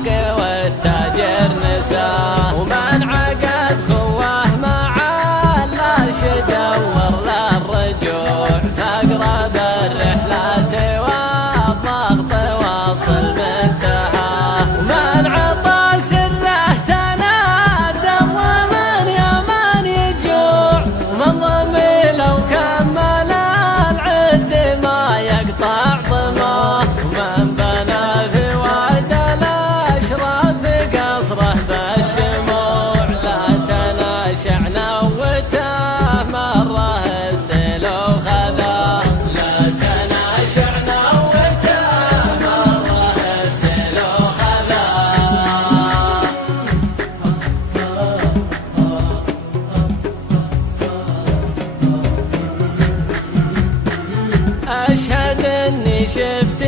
الخلق والتاجر نساه، ومن عقد خواه معاه لا دور للرجوع، فاقرب الرحلات والضغط واصل منتهاه، ومن عطى سره تنادى ومن يمن يجوع، ومن ضمي لو كمل العد ما يقطع ظماه، ومن بنى في وعد الاشراف قصره بالشموع، لا تناشع نوته مره السيل وخذاه، لا تناشع نوته مره السيل وخذاه. أشهد إني شفت